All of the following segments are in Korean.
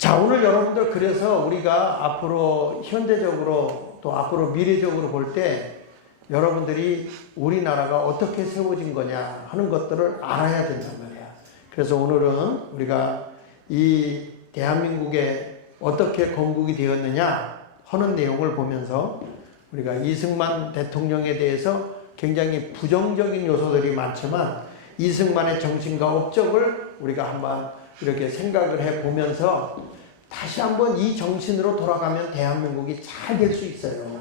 자, 오늘 여러분들 그래서 우리가 앞으로 현대적으로 또 앞으로 미래적으로 볼 때 여러분들이 우리나라가 어떻게 세워진 거냐 하는 것들을 알아야 된단 말이야. 그래서 오늘은 우리가 이 대한민국에 어떻게 건국이 되었느냐 하는 내용을 보면서 우리가 이승만 대통령에 대해서 굉장히 부정적인 요소들이 많지만 이승만의 정신과 업적을 우리가 한번 이렇게 생각을 해보면서 다시 한번 이 정신으로 돌아가면 대한민국이 잘 될 수 있어요.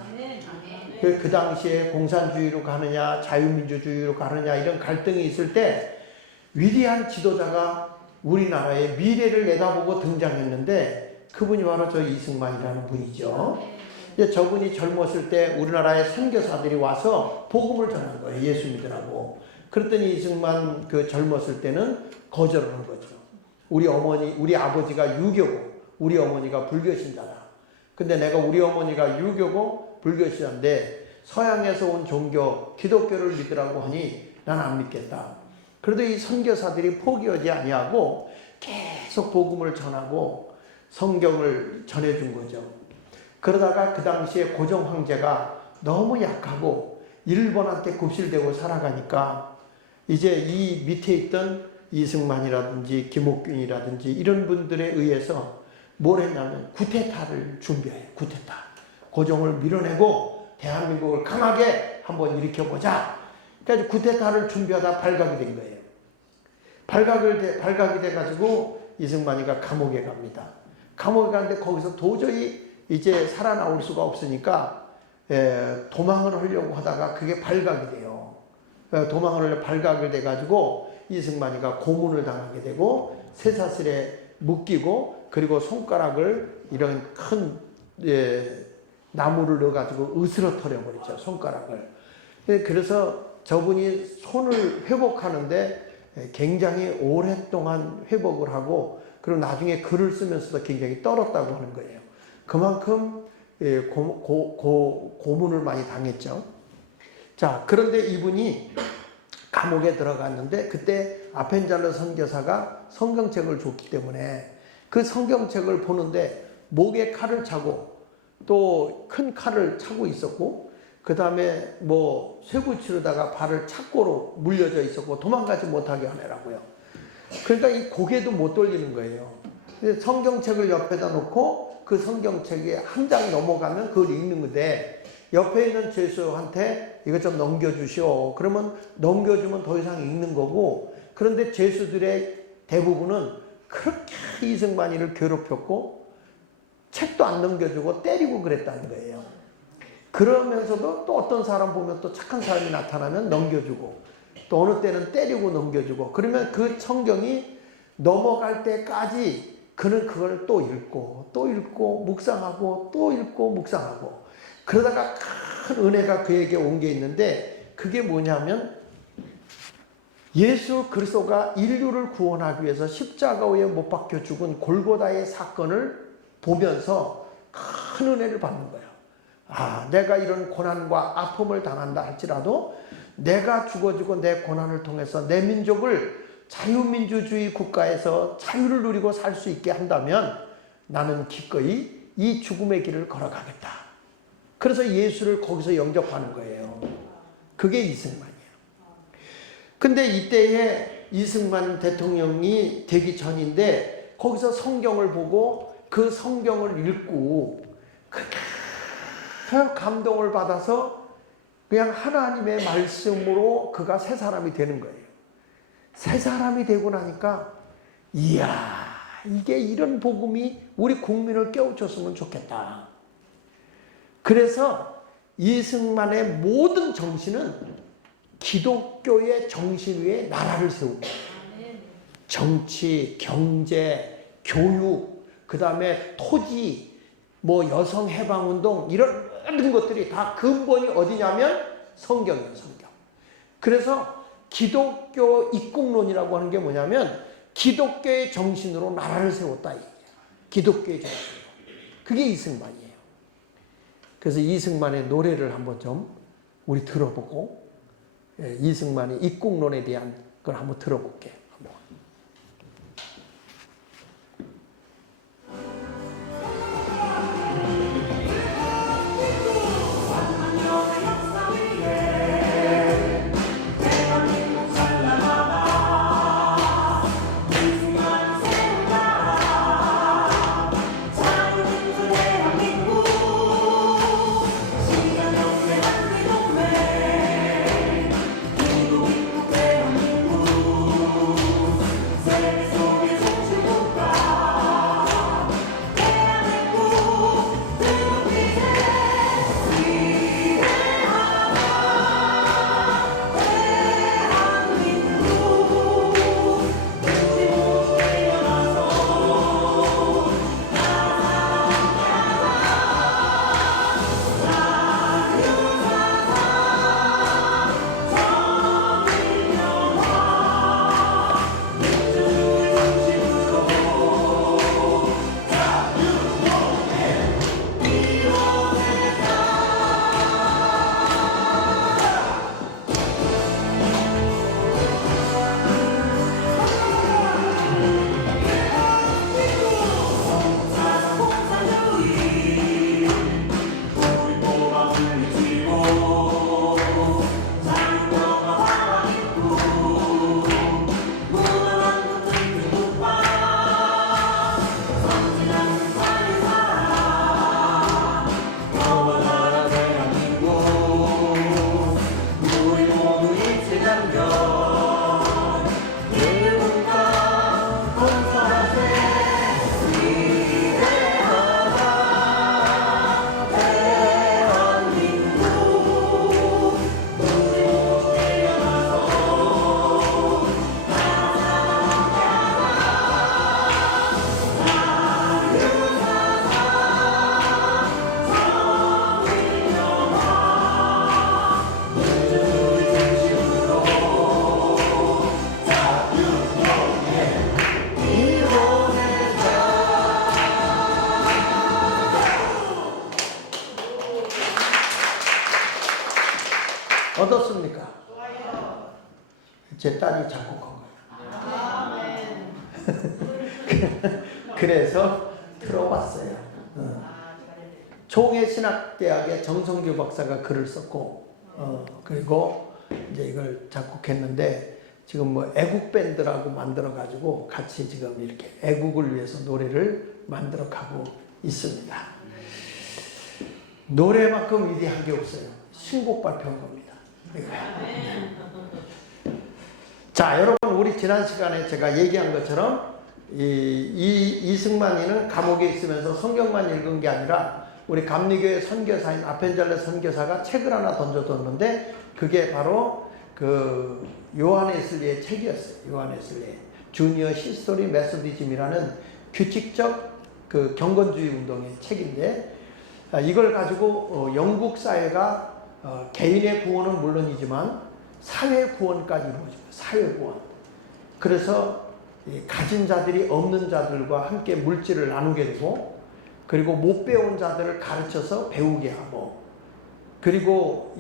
그 당시에 공산주의로 가느냐 자유민주주의로 가느냐 이런 갈등이 있을 때 위대한 지도자가 우리나라의 미래를 내다보고 등장했는데 그분이 바로 저 이승만이라는 분이죠. 저분이 젊었을 때 우리나라의 선교사들이 와서 복음을 전한 거예요. 예수 믿으라고. 그랬더니 이승만 그 젊었을 때는 거절을 한 거죠. 우리 아버지가 유교고 우리 어머니가 불교신자다. 근데 내가 우리 어머니가 유교고 불교신자인데 서양에서 온 종교 기독교를 믿으라고 하니 난 안 믿겠다. 그래도 이 선교사들이 포기하지 아니하고 계속 복음을 전하고 성경을 전해준 거죠. 그러다가 그 당시에 고종 황제가 너무 약하고 일본한테 굽실대고 살아가니까 이제 이 밑에 있던 이승만이라든지 김옥균이라든지 이런 분들에 의해서 뭘 했냐면 쿠데타를 준비해요. 쿠데타. 고종을 밀어내고 대한민국을 강하게 한번 일으켜보자. 그래서 쿠데타를 준비하다 발각이 된 거예요. 발각이 돼가지고 이승만이가 감옥에 갑니다. 감옥에 가는데 거기서 도저히 이제 살아나올 수가 없으니까 도망을 하려고 하다가 그게 발각이 돼요. 도망을 발각을 돼가지고 이승만이가 고문을 당하게 되고 쇠사슬에 묶이고 그리고 손가락을 이런 큰 나무를 넣어가지고 으스러뜨려 버리죠. 손가락을. 그래서 저분이 손을 회복하는데 굉장히 오랫동안 회복을 하고 그리고 나중에 글을 쓰면서도 굉장히 떨었다고 하는 거예요. 그만큼 고문을 많이 당했죠. 자, 그런데 이분이 감옥에 들어갔는데 그때 아펜잘러 선교사가 성경책을 줬기 때문에 그 성경책을 보는데 목에 칼을 차고 또 큰 칼을 차고 있었고 그 다음에 뭐 쇠붙이로다가 발을 착고로 물려져 있었고 도망가지 못하게 하느라고요. 그러니까 이 고개도 못 돌리는 거예요. 성경책을 옆에다 놓고 그 성경책에 한 장 넘어가면 그걸 읽는 건데 옆에 있는 죄수한테 이것 좀 넘겨주시오. 그러면 넘겨주면 더 이상 읽는 거고 그런데 죄수들의 대부분은 그렇게 이승만이를 괴롭혔고 책도 안 넘겨주고 때리고 그랬다는 거예요. 그러면서도 또 어떤 사람 보면 또 착한 사람이 나타나면 넘겨주고 또 어느 때는 때리고 넘겨주고 그러면 그 성경이 넘어갈 때까지 그는 그걸 또 읽고 묵상하고 또 읽고 묵상하고 그러다가 큰 은혜가 그에게 온 게 있는데 그게 뭐냐면 예수 그리스도가 인류를 구원하기 위해서 십자가에 못 박혀 죽은 골고다의 사건을 보면서 큰 은혜를 받는 거예요. 아, 내가 이런 고난과 아픔을 당한다 할지라도 내가 죽어지고 내 고난을 통해서 내 민족을 자유민주주의 국가에서 자유를 누리고 살 수 있게 한다면 나는 기꺼이 이 죽음의 길을 걸어가겠다. 그래서 예수를 거기서 영접하는 거예요. 그게 이승만이에요. 근데 이때에 이승만 대통령이 되기 전인데 거기서 성경을 보고 그 성경을 읽고 그렇게 감동을 받아서 그냥 하나님의 말씀으로 그가 새 사람이 되는 거예요. 새 사람이 되고 나니까 이야 이게 이런 복음이 우리 국민을 깨우쳤으면 좋겠다. 그래서 이승만의 모든 정신은 기독교의 정신 위에 나라를 세웁니다. 정치, 경제, 교육, 그 다음에 토지, 뭐 여성 해방운동 이런 모든 것들이 다 근본이 어디냐면 성경이에요. 성경. 그래서 기독교 입국론이라고 하는 게 뭐냐면 기독교의 정신으로 나라를 세웠다. 기독교의 정신으로. 그게 이승만이에요. 그래서 이승만의 노래를 한번 좀 우리 들어보고 이승만의 입국론에 대한 걸 한번 들어볼게요. 한번. 어떻습니까? 제 딸이 작곡한 거예요. 그래서 틀어봤어요. 총회신학대학의 정성규 박사가 글을 썼고, 그리고 이제 이걸 작곡했는데, 지금 뭐 애국 밴드라고 만들어가지고 같이 지금 이렇게 애국을 위해서 노래를 만들어가고 있습니다. 노래만큼 위대한 게 없어요. 신곡 발표한 겁니다. 자, 여러분, 우리 지난 시간에 제가 얘기한 것처럼 이승만이는 감옥에 있으면서 성경만 읽은 게 아니라 우리 감리교회 선교사인 아펜젤레 선교사가 책을 하나 던져뒀는데 그게 바로 그 요한 웨슬리의 책이었어요. 요한 웨슬리 주니어 히스토리 메소디즘이라는 규칙적 그 경건주의 운동의 책인데, 이걸 가지고 영국 사회가 개인의 구원은 물론이지만 사회 구원까지 이루어집니다. 사회 구원. 그래서 가진 자들이 없는 자들과 함께 물질을 나누게 되고, 그리고 못 배운 자들을 가르쳐서 배우게 하고, 그리고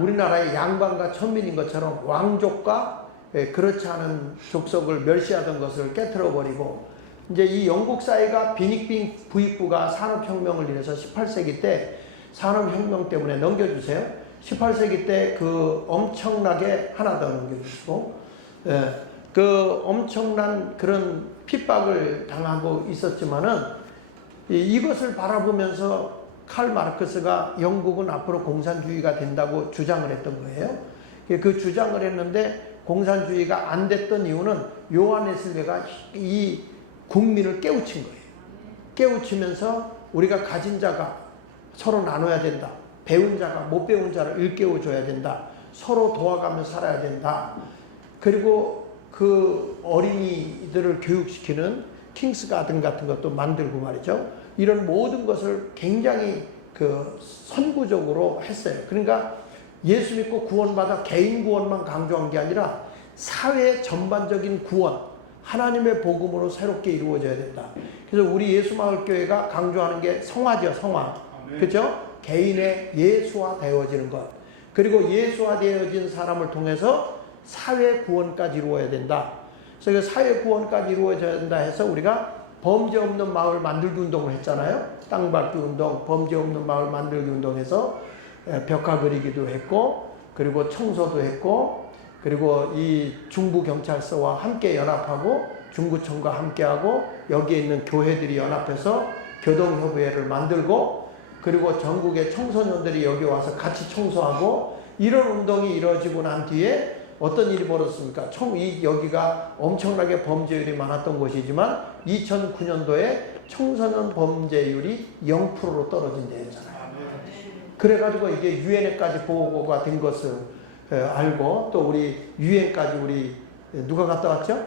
우리나라의 양반과 천민인 것처럼 왕족과 그렇지 않은 족속을 멸시하던 것을 깨트려 버리고, 이제 이 영국 사회가 빈익빈 부익부가 산업혁명을 일해서 18세기 때 산업혁명 때문에 넘겨주세요. 18세기 때 그 엄청나게 하나 더 넘겨주시고, 그 엄청난 그런 핍박을 당하고 있었지만은 이것을 바라보면서 칼 마르크스가 영국은 앞으로 공산주의가 된다고 주장을 했던 거예요. 그 주장을 했는데 공산주의가 안 됐던 이유는 요한 웨슬리가 이 국민을 깨우친 거예요. 깨우치면서 우리가 가진 자가 서로 나눠야 된다. 배운 자가 못 배운 자를 일깨워줘야 된다. 서로 도와가며 살아야 된다. 그리고 그 어린이들을 교육시키는 킹스 가든 같은 것도 만들고 말이죠. 이런 모든 것을 굉장히 그 선구적으로 했어요. 그러니까 예수 믿고 구원받아 개인 구원만 강조한 게 아니라 사회 전반적인 구원, 하나님의 복음으로 새롭게 이루어져야 된다. 그래서 우리 예수마을교회가 강조하는 게 성화죠, 성화. 그렇죠? 개인의 예수화되어지는 것. 그리고 예수화되어진 사람을 통해서 사회 구원까지 이루어야 된다. 그래서 사회 구원까지 이루어져야 된다 해서 우리가 범죄 없는 마을 만들기 운동을 했잖아요. 땅 밟기 운동, 범죄 없는 마을 만들기 운동에서 벽화 그리기도 했고, 그리고 청소도 했고, 그리고 이 중부경찰서와 함께 연합하고 중구청과 함께하고 여기에 있는 교회들이 연합해서 교동협의회를 만들고, 그리고 전국의 청소년들이 여기 와서 같이 청소하고, 이런 운동이 이루어지고 난 뒤에 어떤 일이 벌어졌습니까? 여기가 엄청나게 범죄율이 많았던 곳이지만 2009년도에 청소년 범죄율이 0%로 떨어진 데였잖아요. 그래가지고 이게 유엔에까지 보고가 된 것을 알고, 또 우리 유엔까지 우리 누가 갔다 왔죠?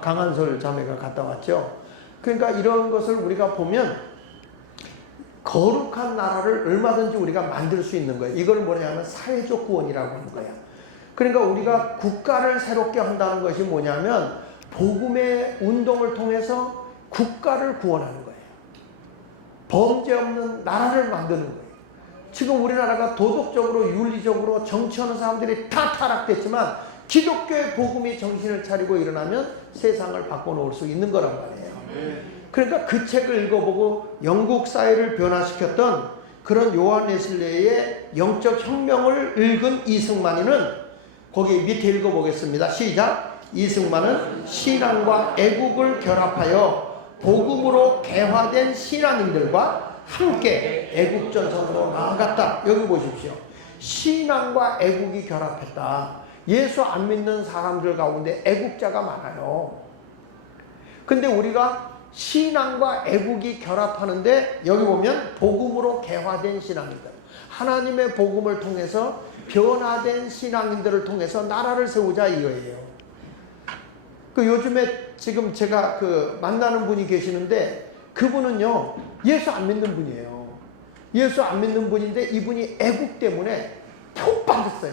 강한솔 자매가 갔다 왔죠. 그러니까 이런 것을 우리가 보면 거룩한 나라를 얼마든지 우리가 만들 수 있는 거예요. 이걸 뭐냐면 사회적 구원이라고 하는 거야. 그러니까 우리가 국가를 새롭게 한다는 것이 뭐냐면 복음의 운동을 통해서 국가를 구원하는 거예요. 범죄 없는 나라를 만드는 거예요. 지금 우리나라가 도덕적으로 윤리적으로 정치하는 사람들이 다 타락됐지만 기독교의 복음이 정신을 차리고 일어나면 세상을 바꿔놓을 수 있는 거란 말이에요. 그러니까 그 책을 읽어보고 영국 사회를 변화시켰던 그런 요한 웨슬리의 영적 혁명을 읽은 이승만이는 거기 밑에 읽어보겠습니다. 시작. 이승만은 신앙과 애국을 결합하여 복음으로 개화된 신앙인들과 함께 애국전선으로 나아갔다. 여기 보십시오. 신앙과 애국이 결합했다. 예수 안 믿는 사람들 가운데 애국자가 많아요. 근데 우리가 신앙과 애국이 결합하는데 여기 보면 복음으로 개화된 신앙인들, 하나님의 복음을 통해서 변화된 신앙인들을 통해서 나라를 세우자 이거예요. 그 요즘에 지금 제가 그 만나는 분이 계시는데 그분은요 예수 안 믿는 분이에요. 예수 안 믿는 분인데 이분이 애국 때문에 푹 빠졌어요.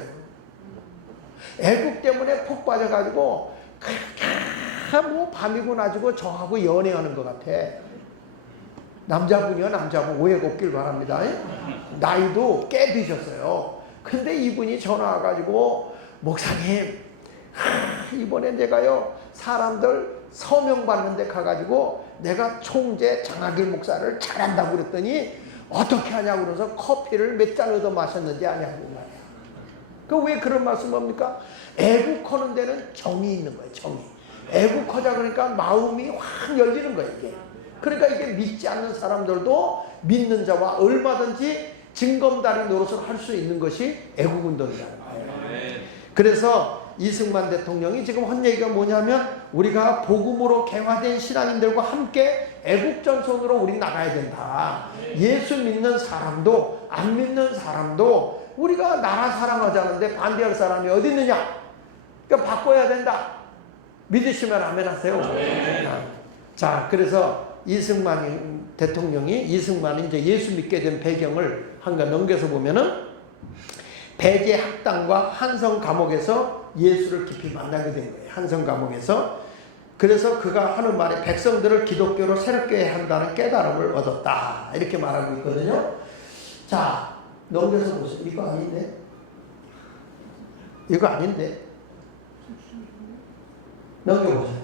애국 때문에 푹 빠져가지고 뭐 밤이고 낮이고 저하고 연애하는 것 같아. 남자분이요, 남자분. 오해가 없길 바랍니다. 나이도 꽤 드셨어요. 근데 이분이 전화 와가지고 목사님, 이번에 내가요 사람들 서명 받는데 가가지고 내가 총재 장학일 목사를 잘한다고 그랬더니 어떻게 하냐고 그래서 커피를 몇 잔 얻어 마셨는지 아냐고 말이야. 그 왜 그런 말씀 합니까? 애국하는 데는 정이 있는 거예요. 정이. 애국하자 그러니까 마음이 확 열리는 거예요. 이게. 그러니까 이게 믿지 않는 사람들도 믿는 자와 얼마든지 징검다리 노릇을 할 수 있는 것이 애국운동이라는 거예요. 그래서 이승만 대통령이 지금 한 얘기가 뭐냐면 우리가 복음으로 개화된 신앙인들과 함께 애국전선으로 우리 나가야 된다. 예수 믿는 사람도 안 믿는 사람도 우리가 나라 사랑하자는데 반대할 사람이 어디 있느냐? 그러니까 바꿔야 된다. 믿으시면 아멘 하세요. 자, 그래서 이승만 대통령이 이승만이 이제 예수 믿게 된 배경을 한가 넘겨서 보면은 배제 학당과 한성 감옥에서 예수를 깊이 만나게 된 거예요. 한성 감옥에서. 그래서 그가 하는 말이 백성들을 기독교로 새롭게 한다는 깨달음을 얻었다. 이렇게 말하고 있거든요. 자, 넘겨서 보세요. 이거 아닌데? 이거 아닌데? 넘겨보세요.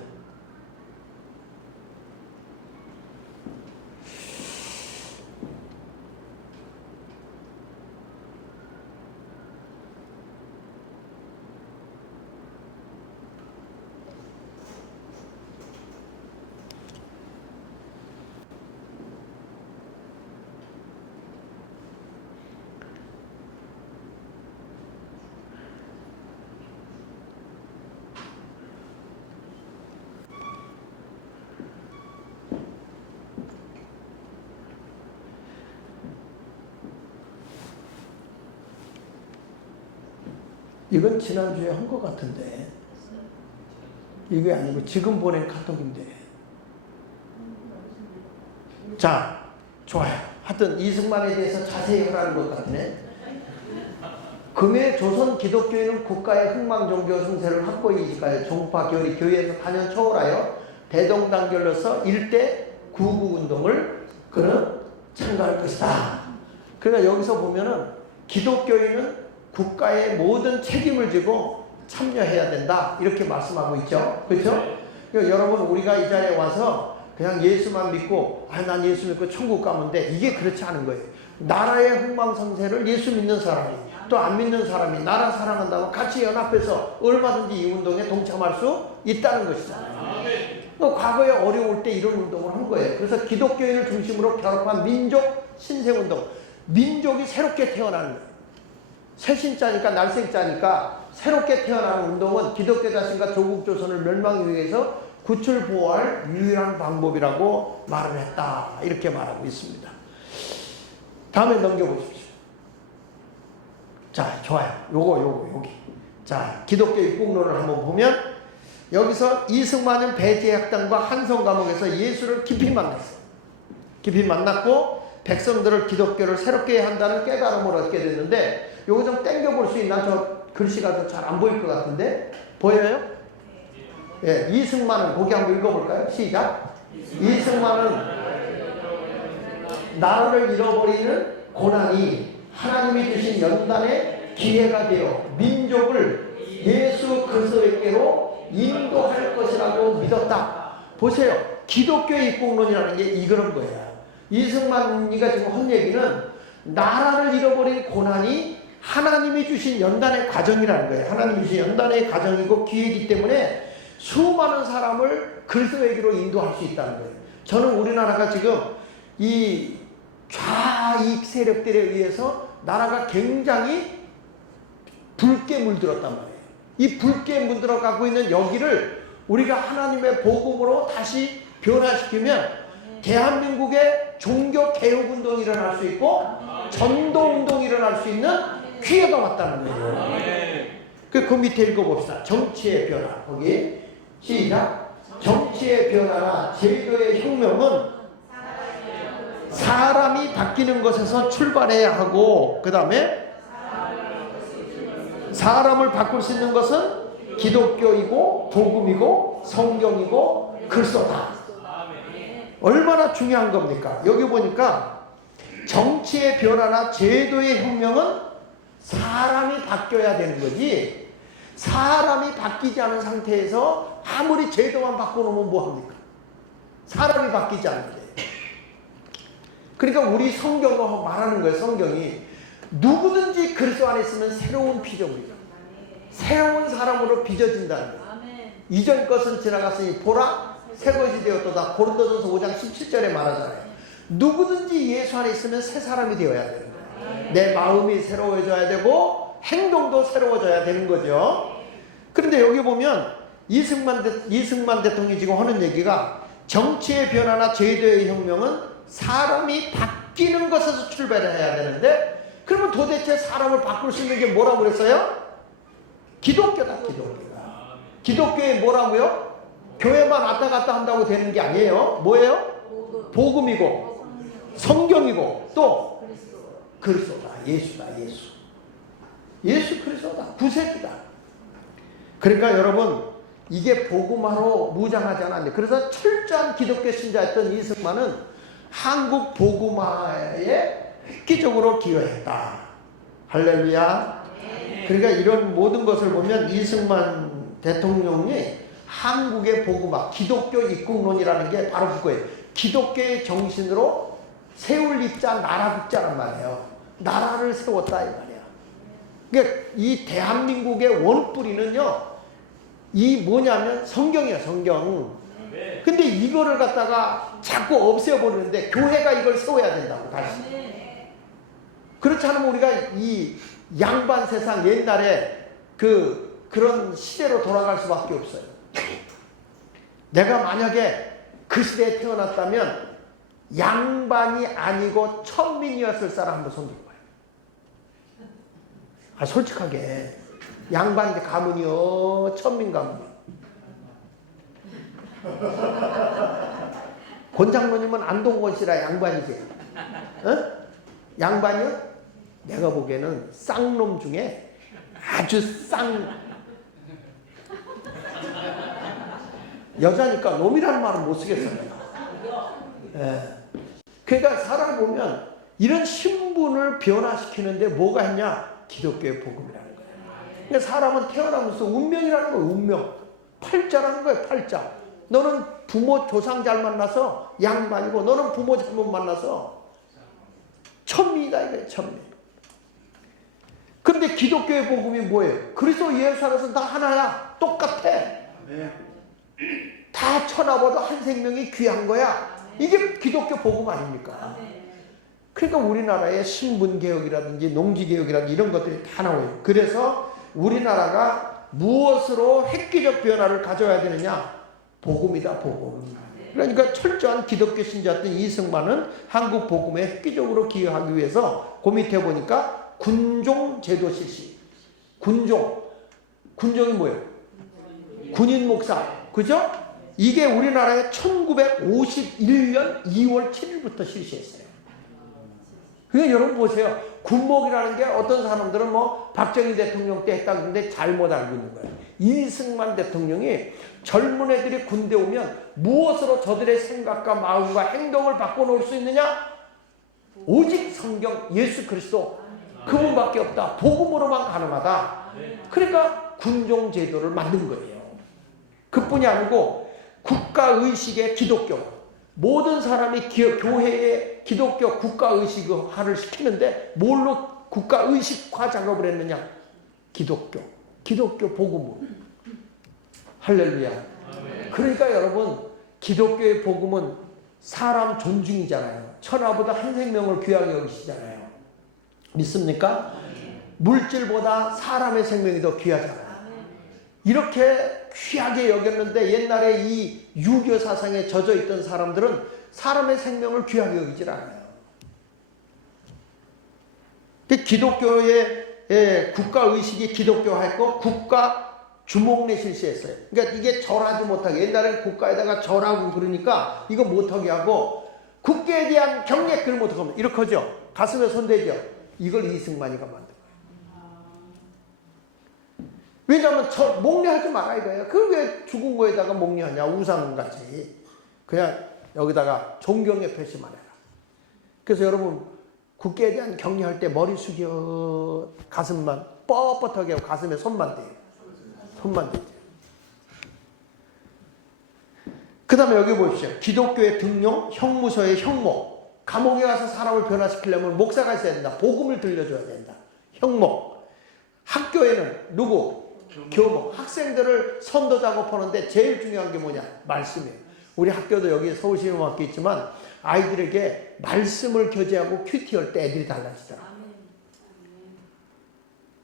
이건 지난주에 한 것 같은데 이게 아니고 지금 보낸 카톡인데. 자, 좋아요. 하여튼 이승만에 대해서 자세히 하라는 것 같네. 금의 조선 기독교인은 국가의 흥망 종교 승세를 확고히 이식하여 종파 교리 교회에서 단연 초월하여 대동단결로서 일대 구국운동을 그는 참가할 것이다. 그러니까 여기서 보면은 기독교인은 국가의 모든 책임을 지고 참여해야 된다. 이렇게 말씀하고 있죠. 그렇죠? 그러니까 여러분 우리가 이 자리에 와서 그냥 예수만 믿고 난 예수 믿고 천국 가면 돼. 이게 그렇지 않은 거예요. 나라의 흥망성쇠를 예수 믿는 사람이 또 안 믿는 사람이 나라 사랑한다고 같이 연합해서 얼마든지 이 운동에 동참할 수 있다는 것이잖아요. 과거에 어려울 때 이런 운동을 한 거예요. 그래서 기독교인을 중심으로 결합한 민족 신생운동. 민족이 새롭게 태어나는 거예요. 새신자니까 날생자니까 새롭게 태어나는 운동은 기독교 자신과 조국 조선을 멸망하기 위해서 구출 보호할 유일한 방법이라고 말을 했다. 이렇게 말하고 있습니다. 다음에 넘겨보십시오. 자, 좋아요. 여기. 자, 기독교 입국론을 한번 보면 여기서 이승만은 배제학당과 한성 감옥에서 예수를 깊이 만났어요. 깊이 만났고 백성들을 기독교를 새롭게 한다는 깨달음을 얻게 됐는데 요거 좀 땡겨볼 수 있나? 저 글씨가 잘 안 보일 것 같은데 보여요? 예, 이승만은 거기 한번 읽어볼까요? 시작. 이승만은 나라를 잃어버리는 고난이 하나님이 주신 연단의 기회가 되어 민족을 예수 그리스도께로 인도할 것이라고 믿었다. 보세요. 기독교의 입국론이라는 게 이런 거야. 이승만이가 지금 한 얘기는 나라를 잃어버린 고난이 하나님이 주신 연단의 과정이라는 거예요. 하나님이 주신 연단의 과정이고 기회이기 때문에 수많은 사람을 그리스도에게로 인도할 수 있다는 거예요. 저는 우리나라가 지금 이 좌익 세력들에 의해서 나라가 굉장히 붉게 물들었단 말이에요. 이 붉게 물들어가고 있는 여기를 우리가 하나님의 복음으로 다시 변화시키면 대한민국의 종교개혁운동이 일어날 수 있고 전도운동이 일어날 수 있는 기회가 왔다는 거예요. 그 밑에 읽어봅시다. 정치의 변화. 거기 시작. 정치의 변화나 제도의 혁명은 사람이 바뀌는 것에서 출발해야 하고 그 다음에 사람을 바꿀 수 있는 것은 기독교이고 복음이고 성경이고 그리스도다. 얼마나 중요한 겁니까? 여기 보니까 정치의 변화나 제도의 혁명은 사람이 바뀌어야 되는 거지. 사람이 바뀌지 않은 상태에서 아무리 제도만 바꿔놓으면 뭐합니까? 사람이 바뀌지 않는데. 그러니까 우리 성경과 말하는 거예요. 성경이 누구든지 그리스도 안에 있으면 새로운 피조물이다. 새로운 사람으로 빚어진다는 거예요. 이전 것은 지나갔으니 보라 새 것이 되었도다. 고린도전서 5장 17절에 말하잖아요. 누구든지 예수 안에 있으면 새 사람이 되어야 되는 거예요. 내 마음이 새로워져야 되고 행동도 새로워져야 되는 거죠. 그런데 여기 보면 이승만 대통령이 지금 하는 얘기가 정치의 변화나 제도의 혁명은 사람이 바뀌는 것에서 출발을 해야 되는데, 그러면 도대체 사람을 바꿀 수 있는 게 뭐라고 그랬어요? 기독교다. 기독교에 뭐라고요? 교회만 왔다 갔다 한다고 되는 게 아니에요. 뭐예요? 복음이고 성경이고 또 그리스도다. 예수다. 예수 그리스도다. 구세주다. 그러니까 여러분, 이게 복음화로 무장하지 않았는데, 그래서 철저한 기독교 신자였던 이승만은 한국 복음화에 획기적으로 기여했다. 할렐루야. 그러니까 이런 모든 것을 보면 이승만 대통령이 한국의 복음화, 기독교 입국론이라는 게 바로 그거예요. 기독교의 정신으로 세울 입자, 나라 국자란 말이에요. 나라를 세웠다 이 말이야. 그러니까 이 대한민국의 원뿌리는요, 이 뭐냐면 성경이에요. 성경. 근데 이거를 갖다가 자꾸 없애버리는데 교회가 이걸 세워야 된다고 다시. 그렇지 않으면 우리가 이 양반 세상 옛날에 그런 시대로 돌아갈 수밖에 없어요. 내가 만약에 그 시대에 태어났다면 양반이 아니고 천민이었을 사람 한번 손 들어봐요. 솔직하게 양반 가문이요, 천민 가문이요. 권장로님은 안동건 씨라 양반이지. 어? 양반이요? 내가 보기에는 쌍놈 중에 아주 여자니까 놈이라는 말은 못 쓰겠어요. 예. 그러니까 사람 보면 이런 신분을 변화시키는데 뭐가 있냐? 기독교의 복음이라는 거예요. 그러니까 사람은 태어나면서 운명이라는 거예요. 운명. 팔자라는 거예요. 팔자. 너는 부모 조상 잘 만나서 양반이고, 너는 부모 잘못 만나서 천민이다 이거예요. 천민. 그런데 기독교의 복음이 뭐예요? 그리스도 예수 안에서 다 하나야. 똑같아. 다 천하보다 한 생명이 귀한 거야. 이게 기독교 복음 아닙니까? 그러니까 우리나라의 신분개혁이라든지 농지개혁이라든지 이런 것들이 다 나와요. 그래서 우리나라가 무엇으로 획기적 변화를 가져야 되느냐? 복음이다. 복음. 그러니까 철저한 기독교 신자였던 이승만은 한국 복음에 획기적으로 기여하기 위해서 그 밑에 보니까 군종 제도 실시. 군종이 뭐예요? 군인 목사. 그죠? 이게 우리나라에 1951년 2월 7일부터 실시했어요. 그러니까 여러분 보세요. 군목이라는 게 어떤 사람들은 뭐 박정희 대통령 때 했다 그러는데 잘못 알고 있는 거예요. 이승만 대통령이 젊은 애들이 군대 오면 무엇으로 저들의 생각과 마음과 행동을 바꿔놓을 수 있느냐? 오직 성경, 예수 그리스도, 그분밖에 없다. 복음으로만 가능하다. 그러니까 군종 제도를 만든 거예요. 그뿐이 아니고 국가의식의 기독교, 모든 사람이 교회의 기독교 국가의식화를 시키는데 뭘로 국가의식화 작업을 했느냐? 기독교 복음으로. 할렐루야. 그러니까 여러분, 기독교의 복음은 사람 존중이잖아요. 천하보다 한 생명을 귀하게 여기시잖아요. 믿습니까? 물질보다 사람의 생명이 더 귀하잖아요. 이렇게 귀하게 여겼는데 옛날에 이 유교 사상에 젖어 있던 사람들은 사람의 생명을 귀하게 여기질 않아요. 기독교의 국가의식이 기독교화했고 국가 주목례 실시했어요. 그러니까 이게 절하지 못하게, 옛날에 국가에다가 절하고 그러니까 이거 못하게 하고 국계에 대한 경례 그걸 못하게 합니다. 이렇게 하죠. 가슴에 손대죠. 이걸 이승만이가 만든 거예요. 왜냐하면 목례하지 마라 이거예요. 그 왜 죽은 거에다가 목례하냐? 우상같이. 그냥 여기다가 존경의 표시만 해라. 그래서 여러분, 국가에 대한 격려할 때 머리 숙여 가슴만 뻣뻣하게 하고 가슴에 손만 대요. 손만 대요. 그 다음에 여기 보십시오. 기독교의 등용, 형무소의 형목. 감옥에 가서 사람을 변화시키려면 목사가 있어야 된다. 복음을 들려줘야 된다. 형목. 학교에는 누구? 교목. 학생들을 선도 작업하는데 제일 중요한 게 뭐냐? 말씀이에요. 우리 학교도 여기 서울신림학교 있지만 아이들에게 말씀을 교제하고 큐티할 때 애들이 달라지더라.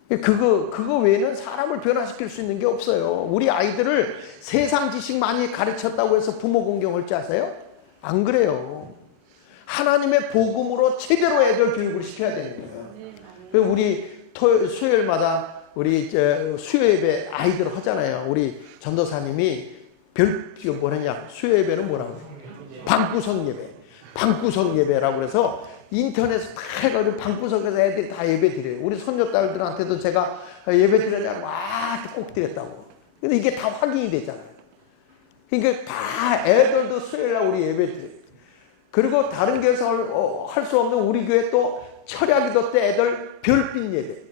그거 외에는 사람을 변화시킬 수 있는 게 없어요. 우리 아이들을 세상 지식 많이 가르쳤다고 해서 부모 공경할 줄 아세요? 안 그래요. 하나님의 복음으로 제대로 애들 교육을 시켜야 되는 거예요. 우리 수요일마다 우리 수요예배 아이들 하잖아요. 우리 전도사님이 뭐랬냐? 수요예배는 뭐라고 해요? 방구석 예배. 방구석 예배라고 그래서 인터넷에 다 해가지고 방구석에서 애들이 다 예배 드려요. 우리 손녀딸들한테도 제가 예배 드리냐고 꼭 드렸다고. 근데 이게 다 확인이 되잖아요. 그러니까 다 애들도 수요일날 우리 예배 드려요. 그리고 다른 교회에서 할 수 없는 우리 교회 또 철야기도 때 애들 별빛 예배.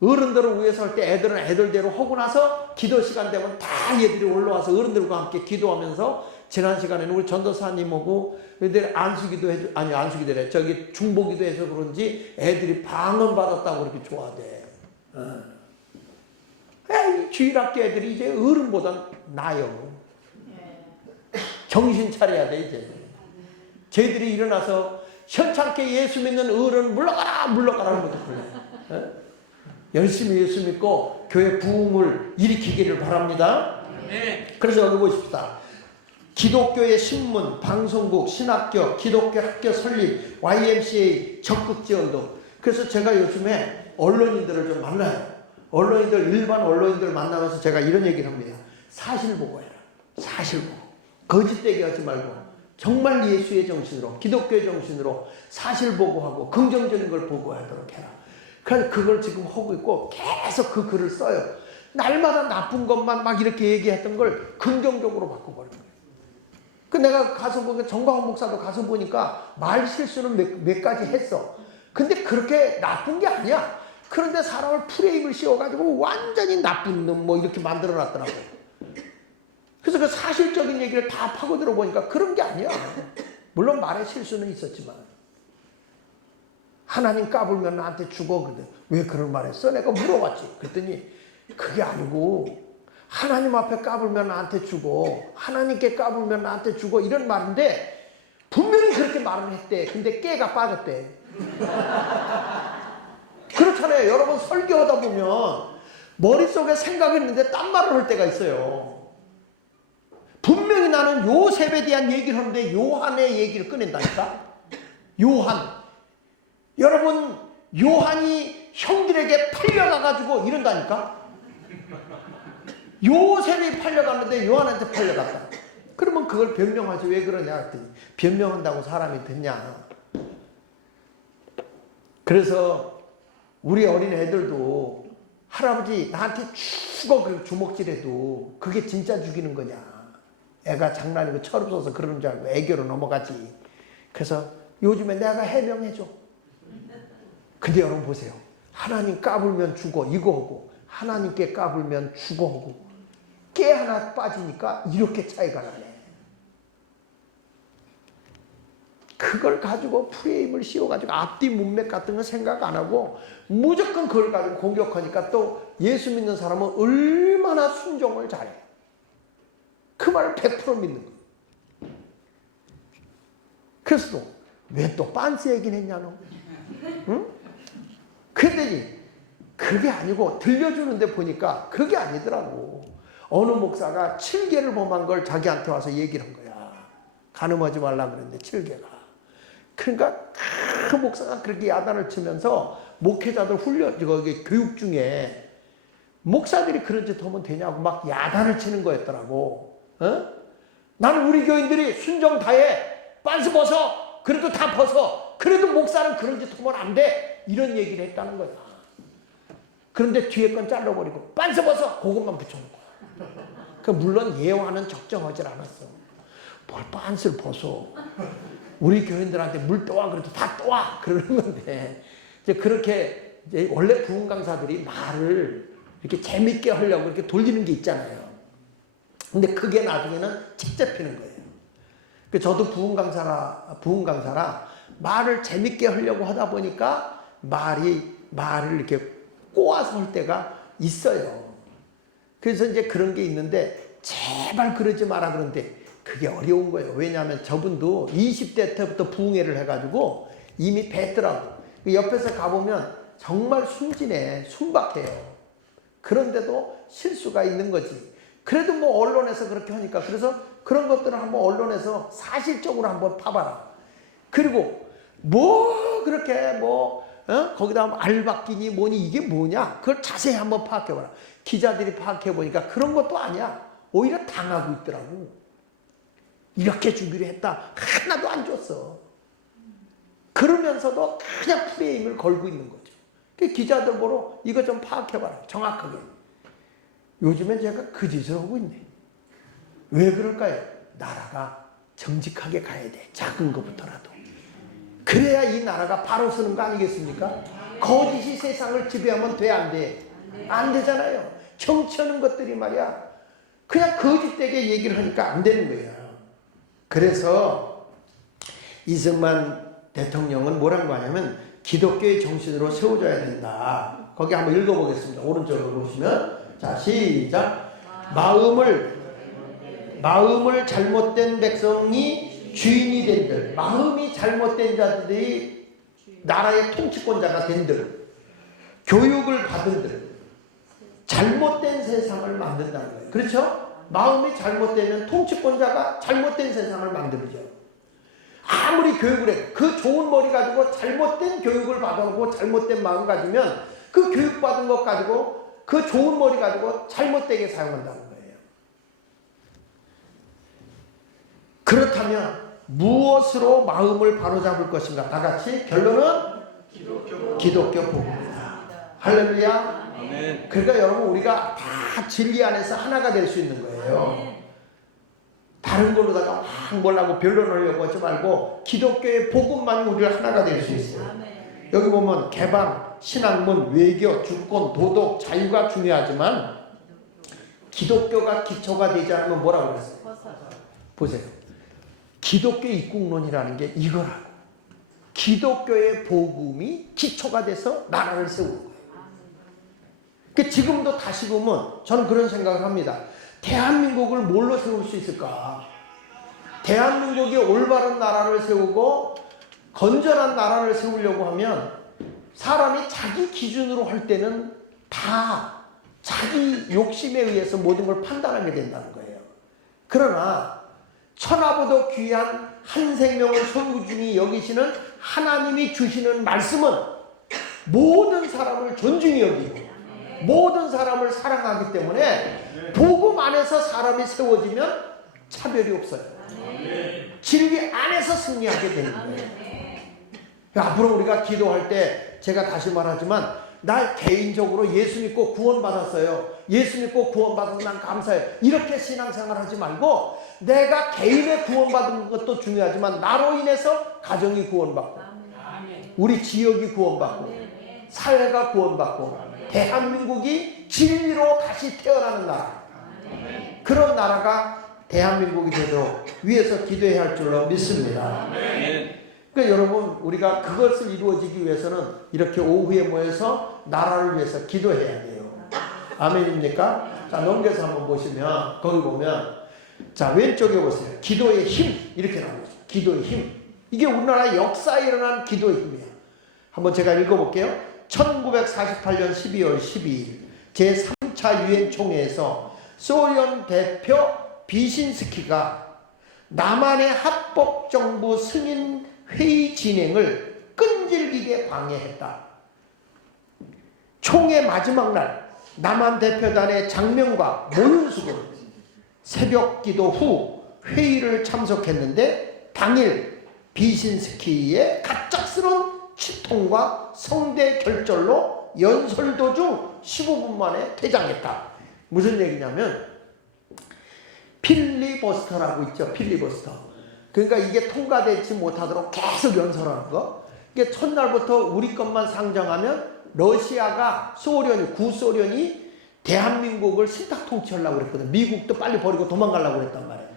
어른들을 위해서 할 때 애들은 애들대로 하고 나서 기도 시간 되면 다 얘들이 올라와서 어른들과 함께 기도하면서 지난 시간에는 우리 전도사님하고 애들 안수기도래. 저기 중보기도 해서 그런지 애들이 방언 받았다고 그렇게 좋아하대. 주일학교 애들이 이제 어른보다 나요. 정신 차려야 돼, 이제. 쟤들이 일어나서 현찮게 예수 믿는 어른 물러가라 하는 것도 그래. 열심히 예수 믿고 교회 부흥을 일으키기를 바랍니다. 그래서 여기 보십시다. 기독교의 신문, 방송국, 신학교, 기독교 학교 설립, YMCA 적극 지원도. 그래서 제가 요즘에 언론인들을 좀 만나요. 일반 언론인들 만나면서 제가 이런 얘기를 합니다. 사실 보고해라. 사실 보고. 거짓되게 하지 말고 정말 예수의 정신으로, 기독교의 정신으로 사실 보고하고 긍정적인 걸 보고하도록 해라. 그래서 그걸 지금 하고 있고 계속 그 글을 써요. 날마다 나쁜 것만 막 이렇게 얘기했던 걸 긍정적으로 바꿔버린 거예요. 그 내가 가서 보니까 정광훈 목사도 가서 보니까 말 실수는 몇 가지 했어. 근데 그렇게 나쁜 게 아니야. 그런데 사람을 프레임을 씌워가지고 완전히 나쁜 놈 뭐 이렇게 만들어 놨더라고요. 그래서 그 사실적인 얘기를 다 파고들어 보니까 그런 게 아니야. 물론 말에 실수는 있었지만. 하나님 까불면 나한테 죽어. 그래. 왜 그런 말 했어? 내가 물어봤지. 그랬더니 그게 아니고 하나님 앞에 까불면 나한테 죽어. 하나님께 까불면 나한테 죽어. 이런 말인데 분명히 그렇게 말을 했대. 근데 깨가 빠졌대. 그렇잖아요. 여러분 설교하다 보면 머릿속에 생각이 있는데 딴 말을 할 때가 있어요. 분명히 나는 요셉에 대한 얘기를 하는데 요한의 얘기를 꺼낸다니까. 요한. 여러분 요한이 형들에게 팔려가가지고 이런다니까. 요셉이 팔려갔는데 요한한테 팔려갔다. 그러면 그걸 변명하지 왜 그러냐 했더니 변명한다고 사람이 됐냐. 그래서 우리 어린 애들도 할아버지 나한테 죽어 그 주먹질해도 그게 진짜 죽이는 거냐. 애가 장난이고 철없어서 그러는 줄 알고 애교로 넘어가지. 그래서 요즘에 내가 해명해줘. 근데 여러분 보세요. 하나님 까불면 죽어 이거 하고 하나님께 까불면 죽어 하고 깨 하나 빠지니까 이렇게 차이가 나네. 그걸 가지고 프레임을 씌워가지고 앞뒤 문맥 같은 거 생각 안 하고 무조건 그걸 가지고 공격하니까 또 예수 믿는 사람은 얼마나 순종을 잘해. 그 말을 100% 믿는 거예요. 그래서 왜 또 빤스 얘기는 했냐 너? 응? 그랬더니 그게 아니고 들려주는데 보니까 그게 아니더라고. 어느 목사가 7개를 범한 걸 자기한테 와서 얘기를 한 거야. 간음하지 말라 그랬는데 7개가. 그러니까 그 목사가 그렇게 야단을 치면서 목회자들 교육 중에 목사들이 그런 짓 하면 되냐고 막 야단을 치는 거였더라고. 어? 나는 우리 교인들이 순정 다해. 빤스 벗어. 그래도 다 벗어. 그래도 목사는 그런 짓 하면 안 돼. 이런 얘기를 했다는 거야. 그런데 뒤에 건 잘라버리고 빤스 벗어. 그것만 붙여놓고. 물론 예화는 적정하지 않았어. 뭘 빤스를 벗어. 우리 교인들한테 물 떠와 그래도 다 떠와 그러는 건데 이제 그렇게 이제 원래 부흥 강사들이 말을 이렇게 재밌게 하려고 이렇게 돌리는 게 있잖아요. 근데 그게 나중에는 책 잡히는 거예요. 저도 부흥 강사라 말을 재밌게 하려고 하다 보니까 말을 이렇게 꼬아서 할 때가 있어요. 그래서 이제 그런 게 있는데 제발 그러지 마라 그러는데 그게 어려운 거예요. 왜냐하면 저분도 20대 때부터 부흥회를 해가지고 이미 뵀더라고. 옆에서 가보면 정말 순박해요. 그런데도 실수가 있는 거지. 그래도 뭐 언론에서 그렇게 하니까 그래서 그런 것들을 한번 언론에서 사실적으로 한번 파봐라. 그리고 뭐 그렇게 거기다 알박기니 뭐니 이게 뭐냐 그걸 자세히 한번 파악해봐라. 기자들이 파악해보니까 그런 것도 아니야. 오히려 당하고 있더라고. 이렇게 주기로 했다. 하나도 안 줬어. 그러면서도 그냥 프레임을 걸고 있는 거죠. 기자들 보러 이거 좀 파악해봐라. 정확하게. 요즘엔 제가 그 짓을 하고 있네. 왜 그럴까요? 나라가 정직하게 가야 돼. 작은 것부터라도. 그래야 이 나라가 바로 서는 거 아니겠습니까? 거짓이 세상을 지배하면 돼, 안 돼? 안 되잖아요. 정치하는 것들이 말이야. 그냥 거짓되게 얘기를 하니까 안 되는 거예요. 그래서 이승만 대통령은 뭐라는 거 하냐면 기독교의 정신으로 세워져야 된다. 거기 한번 읽어보겠습니다. 오른쪽으로 보시면 자 시작. 마음을 잘못된 백성이 주인이 된들, 마음이 잘못된 자들이 나라의 통치권자가 된들, 교육을 받은들, 잘못된 세상을 만든다는 거예요. 그렇죠? 마음이 잘못되면 통치권자가 잘못된 세상을 만들죠. 아무리 교육을 해, 그 좋은 머리 가지고 잘못된 교육을 받아오고 잘못된 마음 가지면 그 교육받은 것 가지고 그 좋은 머리 가지고 잘못되게 사용한다는 거예요. 그렇다면 무엇으로 마음을 바로잡을 것인가? 다 같이 결론은 기독교 복음이다. 할렐루야. 아멘. 그러니까 여러분 우리가 다 진리 안에서 하나가 될 수 있는 거예요. 아멘. 다른 걸로다가 막 뭐라고 변론하려고 하지 말고 기독교의 복음만 우리가 하나가 될 수 있어요. 아멘. 여기 보면 개방, 신학문, 외교, 주권, 도덕, 자유가 중요하지만 기독교가 기초가 되지 않으면 뭐라고 그랬어요? 보세요. 기독교 입국론이라는 게 이거라고. 기독교의 복음이 기초가 돼서 나라를 세우는 거예요. 그러니까 지금도 다시 보면 저는 그런 생각을 합니다. 대한민국을 뭘로 세울 수 있을까? 대한민국이 올바른 나라를 세우고 건전한 나라를 세우려고 하면 사람이 자기 기준으로 할 때는 다 자기 욕심에 의해서 모든 걸 판단하게 된다는 거예요. 그러나 천하보다 귀한 한 생명을 소중히 여기시는 하나님이 주시는 말씀은 모든 사람을 존중히 여기고 모든 사람을 사랑하기 때문에 복음 안에서 사람이 세워지면 차별이 없어요. 진리 안에서 승리하게 되는 거예요. 앞으로 우리가 기도할 때 제가 다시 말하지만 나 개인적으로 예수 믿고 구원받았어요. 예수 믿고 구원받아서 난 감사해요. 이렇게 신앙생활 하지 말고 내가 개인의 구원받은 것도 중요하지만 나로 인해서 가정이 구원받고 우리 지역이 구원받고 사회가 구원받고 대한민국이 진리로 다시 태어나는 나라, 그런 나라가 대한민국이 되도록 위해서 기도해야 할 줄로 믿습니다. 그러니까 여러분 우리가 그것을 이루어지기 위해서는 이렇게 오후에 모여서 나라를 위해서 기도해야 돼요. 아멘입니까? 자, 넘겨서 한번 보시면 거기 보면 자 왼쪽에 보세요. 기도의 힘 이렇게 나오죠. 기도의 힘. 이게 우리나라 역사에 일어난 기도의 힘이에요. 한번 제가 읽어볼게요. 1948년 12월 12일 제3차 유엔 총회에서 소련 대표 비신스키가 남한의 합법정부 승인 회의 진행을 끈질기게 방해했다. 총회 마지막 날 남한 대표단의 장명과 모윤숙은 새벽 기도 후 회의를 참석했는데 당일 비신스키의 갑작스러운 치통과 성대 결절로 연설 도중 15분 만에 퇴장했다. 무슨 얘기냐면 필리버스터라고 있죠. 필리버스터. 그러니까 이게 통과되지 못하도록 계속 연설하는 거. 이게 첫날부터 우리 것만 상정하면 러시아가 구소련이 대한민국을 신탁 통치하려고 그랬거든. 미국도 빨리 버리고 도망가려고 그랬단 말이에요.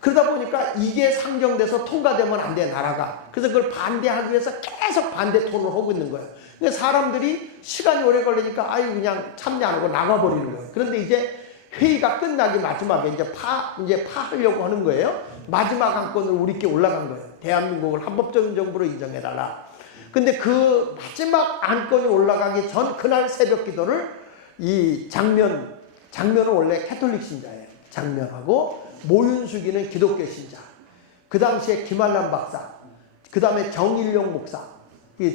그러다 보니까 이게 상정돼서 통과되면 안 돼, 나라가. 그래서 그걸 반대하기 위해서 계속 반대 토론을 하고 있는 거예요. 그러니까 사람들이 시간이 오래 걸리니까 아유 그냥 참여 안 하고 나가버리는 거예요. 그런데 이제 회의가 끝나기 마지막에 이제 파하려고 하는 거예요. 마지막 안건으로 우리께 올라간 거예요. 대한민국을 헌법적인 정부로 인정해달라. 근데 그 마지막 안건이 올라가기 전 그날 새벽 기도를 이 장면은 원래 캐톨릭 신자예요. 장면하고 모윤숙이는 기독교 신자. 그 당시에 김한남 박사, 그 다음에 정일용 목사,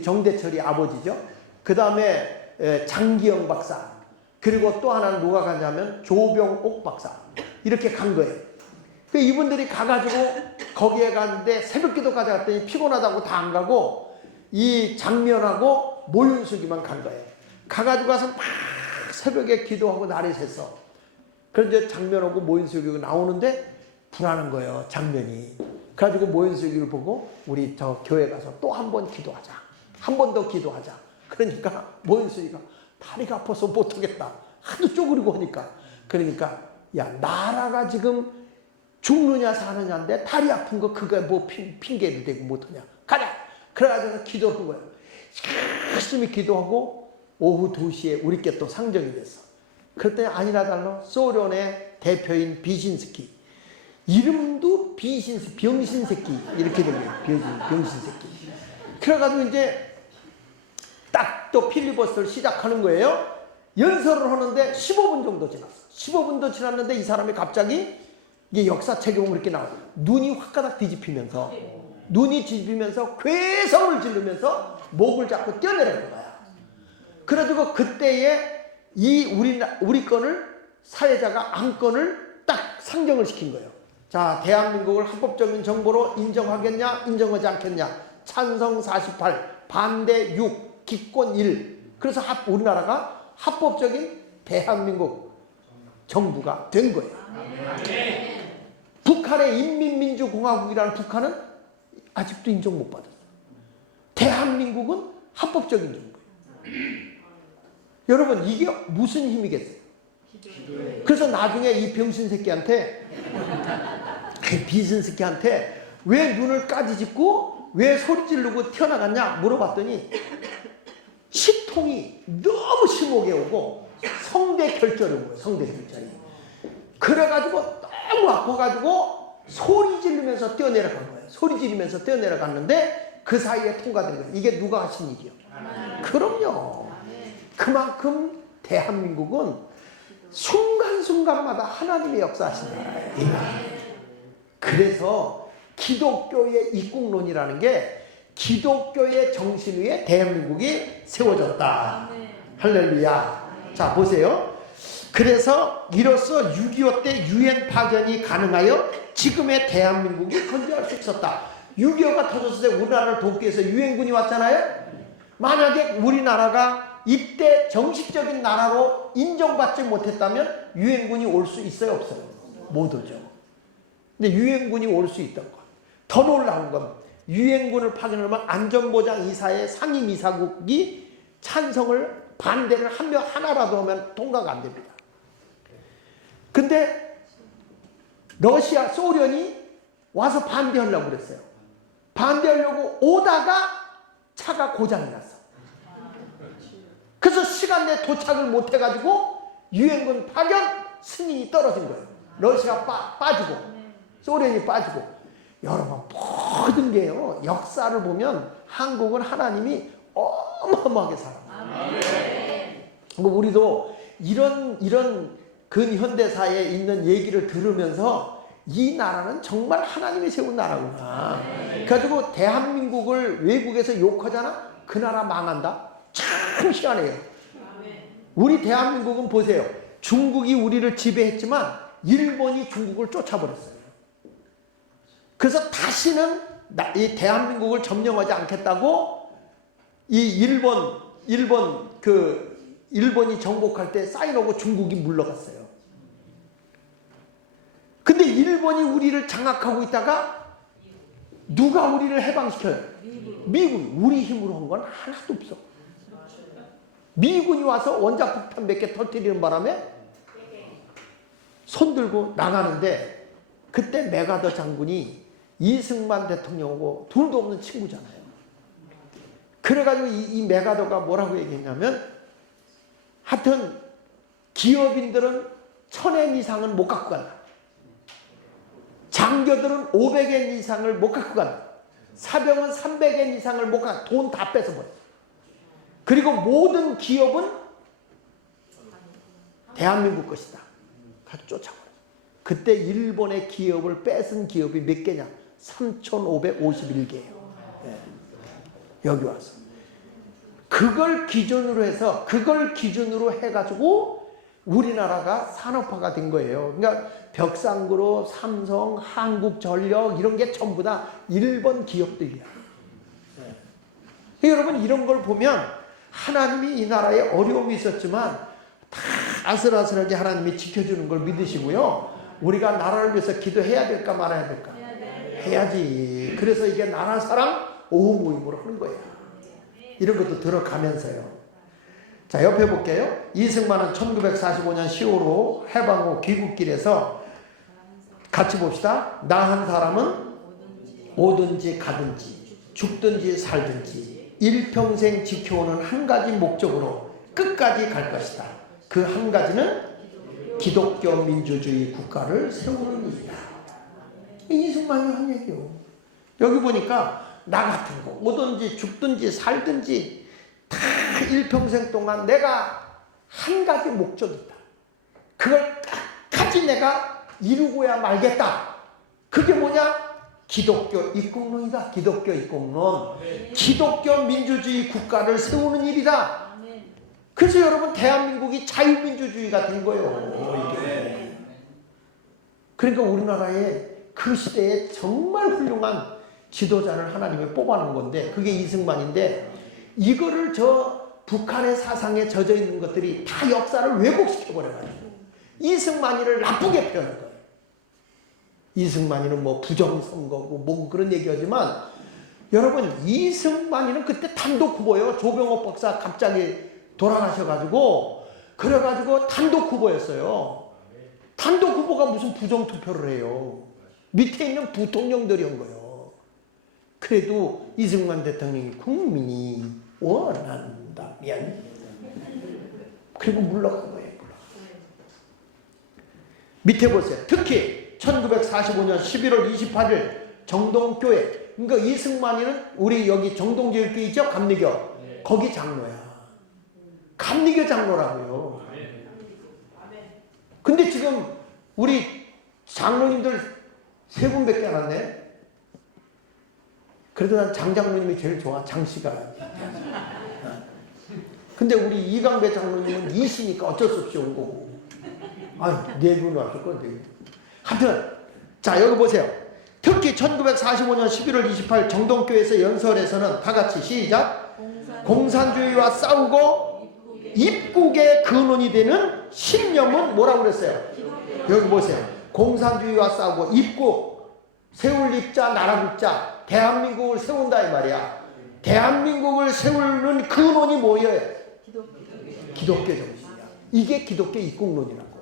정대철이 아버지죠. 그 다음에 장기영 박사, 그리고 또 하나는 누가 가냐면 조병옥 박사. 이렇게 간 거예요. 그 이분들이 가가지고 거기에 갔는데 새벽기도까지 갔더니 피곤하다고 다 안 가고 이 장면하고 모윤숙이만 간 거예요. 가가지고 가서 막 새벽에 기도하고 날이 샜어. 그래서 이제 장면하고 모윤숙이가 나오는데 불안한 거예요, 장면이. 그래가지고 모윤숙이를 보고 우리 저 교회 가서 또 한 번 기도하자. 한 번 더 기도하자. 그러니까 모윤숙이가 다리가 아파서 못하겠다. 하도 쪼그리고 하니까. 그러니까 야, 나라가 지금 죽느냐 사느냐인데 다리 아픈 거 그거 뭐 핑계를 대고 못하냐. 가자. 그래가지고 기도한 거예요. 열심히 기도하고 오후 2시에 우리께 또 상정이 됐어. 그랬더니 아니나 달라 소련의 대표인 비신스키. 이름도 병신새끼 이렇게 들려요. 병신새끼. 그래가지고 이제 딱 또 필리버스터를 시작하는 거예요. 연설을 하는데 15분 정도 지났어. 15분 더 지났는데 이 사람이 갑자기 이게 역사책에 보면 이렇게 나와요. 눈이 확가닥 뒤집히면서 괴성을 지르면서 목을 잡고 뛰어내리는 거야. 그래가지고 그때에 우리 건을 사회자가 안건을 딱 상정을 시킨 거예요. 자, 대한민국을 합법적인 정부로 인정하겠냐, 인정하지 않겠냐. 찬성 48, 반대 6, 기권 1. 그래서 우리나라가 합법적인 대한민국 정부가 된 거예요. 북한의 인민민주공화국이라는 북한은 아직도 인정 못 받았어요. 대한민국은 합법적인 정부예요. 여러분, 이게 무슨 힘이겠어요? 그래서 나중에 이 병신새끼한테 왜 눈을 까지짓고 왜 소리 지르고 튀어나갔냐 물어봤더니 식통이 너무 심하게 오고 성대 결절이 온 거예요. 성대 결절이. 그래가지고 너무 아파가지고 소리 지르면서 뛰어내려간 거예요. 소리 지르면서 뛰어내려갔는데 그 사이에 통과된 거예요. 이게 누가 하신 일이요? 그럼요. 그만큼 대한민국은 순간순간마다 하나님의 역사하신 나라예요. 그래서 기독교의 입국론이라는 게 기독교의 정신 위에 대한민국이 세워졌다. 할렐루야. 자, 보세요. 그래서 이로써 6.25 때 유엔 파견이 가능하여 지금의 대한민국이 건재할 수 있었다. 6.25가 터졌을 때 우리나라를 돕기 위해서 유엔군이 왔잖아요. 만약에 우리나라가 이때 정식적인 나라로 인정받지 못했다면 유엔군이 올 수 있어요, 없어요? 못 오죠. 근데 유엔군이 올 수 있던 것. 더 놀라운 건 유엔군을 파견하면 안전보장 이사의 상임이사국이 반대를 한 명 하나라도 하면 통과가 안 됩니다. 근데 소련이 와서 반대하려고 그랬어요. 반대하려고 오다가 차가 고장이 났어. 그래서 시간 내에 도착을 못 해가지고 유엔군 파견 승인이 떨어진 거예요. 러시아 빠지고 소련이 빠지고. 여러분, 모든 게요, 역사를 보면 한국은 하나님이 어마어마하게 살아요. 우리도 이런 근현대사에 있는 얘기를 들으면서 이 나라는 정말 하나님이 세운 나라구나. 그래가지고 대한민국을 외국에서 욕하잖아? 그 나라 망한다? 참 희한해요. 우리 대한민국은 보세요. 중국이 우리를 지배했지만 일본이 중국을 쫓아버렸어요. 그래서 다시는 이 대한민국을 점령하지 않겠다고 이 일본이 정복할 때 사인하고 중국이 물러갔어요. 근데 일본이 우리를 장악하고 있다가 누가 우리를 해방시켜요? 미군. 우리 힘으로 한 건 하나도 없어. 미군이 와서 원자폭탄 몇 개 터뜨리는 바람에 손 들고 나가는데, 그때 메가더 장군이 이승만 대통령하고 둘도 없는 친구잖아요. 그래가지고 이 메가더가 뭐라고 얘기했냐면, 하여튼 기업인들은 1000엔 이상은 못 갖고 간다. 장교들은 500엔 이상을 못 갖고 간다. 사병은 300엔 이상을 못 갖고 돈 다 뺏어버려. 그리고 모든 기업은 대한민국 것이다. 가서 쫓아버려. 그때 일본의 기업을 뺏은 기업이 몇 개냐? 3,551개예요. 네. 여기 와서. 그걸 기준으로 해가지고 우리나라가 산업화가 된 거예요. 그러니까 벽상그룹, 삼성, 한국전력 이런 게 전부 다 일본 기업들이야. 네. 여러분, 이런 걸 보면 하나님이 이 나라에 어려움이 있었지만 다 아슬아슬하게 하나님이 지켜주는 걸 믿으시고요. 우리가 나라를 위해서 기도해야 될까 말아야 될까? 해야지. 그래서 이게 나라 사랑 오후 모임으로 하는 거예요. 이런 것도 들어가면서요. 자, 옆에 볼게요. 이승만은 1945년 10월로 해방 후 귀국길에서 같이 봅시다. 나 한 사람은 오든지 가든지 죽든지 살든지 일평생 지켜오는 한 가지 목적으로 끝까지 갈 것이다. 그 한 가지는 기독교 민주주의 국가를 세우는 일이다. 이승만이 한 얘기요. 여기 보니까 나 같은 거 오든지 죽든지 살든지 다 일평생 동안 내가 한 가지 목적이 있다. 그걸 끝까지 내가 이루고야 말겠다. 그게 뭐냐? 기독교 입국론이다. 기독교 입국론. 기독교 민주주의 국가를 세우는 일이다. 그래서 여러분, 대한민국이 자유민주주의가 된 거예요. 이게. 그러니까 우리나라에 그 시대에 정말 훌륭한 지도자를 하나님이 뽑아놓은 건데, 그게 이승만인데, 이거를 저 북한의 사상에 젖어 있는 것들이 다 역사를 왜곡시켜버려가지고 이승만이를 나쁘게 표현한 거예요. 이승만이는 뭐 부정선거고 뭐 그런 얘기하지만, 여러분, 이승만이는 그때 단독 후보예요. 조병옥 박사 갑자기 돌아가셔가지고, 그래가지고 단독 후보였어요. 단독 후보가 무슨 부정투표를 해요. 밑에 있는 부통령들이 한 거예요. 그래도 이승만 대통령이 국민이 원한다면, 그리고 물러간 거예요. 밑에 보세요. 특히 1945년 11월 28일 정동교회, 그러니까 이승만이는 우리 여기 정동교회 있죠? 감리교. 거기 장로야. 감리교 장로라고요. 근데 지금 우리 장로님들 3분밖에 안 왔네. 그래도 난 장 장로님이 제일 좋아. 장 씨가. 근데 우리 이강배 장로님은 이시니까 어쩔 수 없이 온 거고. 아유, 4분 왔을 건데. 하여튼, 자, 여기 보세요. 특히 1945년 11월 28일 정동교회에서 연설에서는 다 같이 시작. 공산주의와 싸우고 입국의 근원이 되는 신념은 뭐라고 그랬어요? 여기 보세요. 공산주의와 싸우고 입국, 세울 입자, 나라 국자, 대한민국을 세운다 이 말이야. 대한민국을 세우는 근원이 뭐예요? 기독교 정신이야. 이게 기독교 입국론이라고.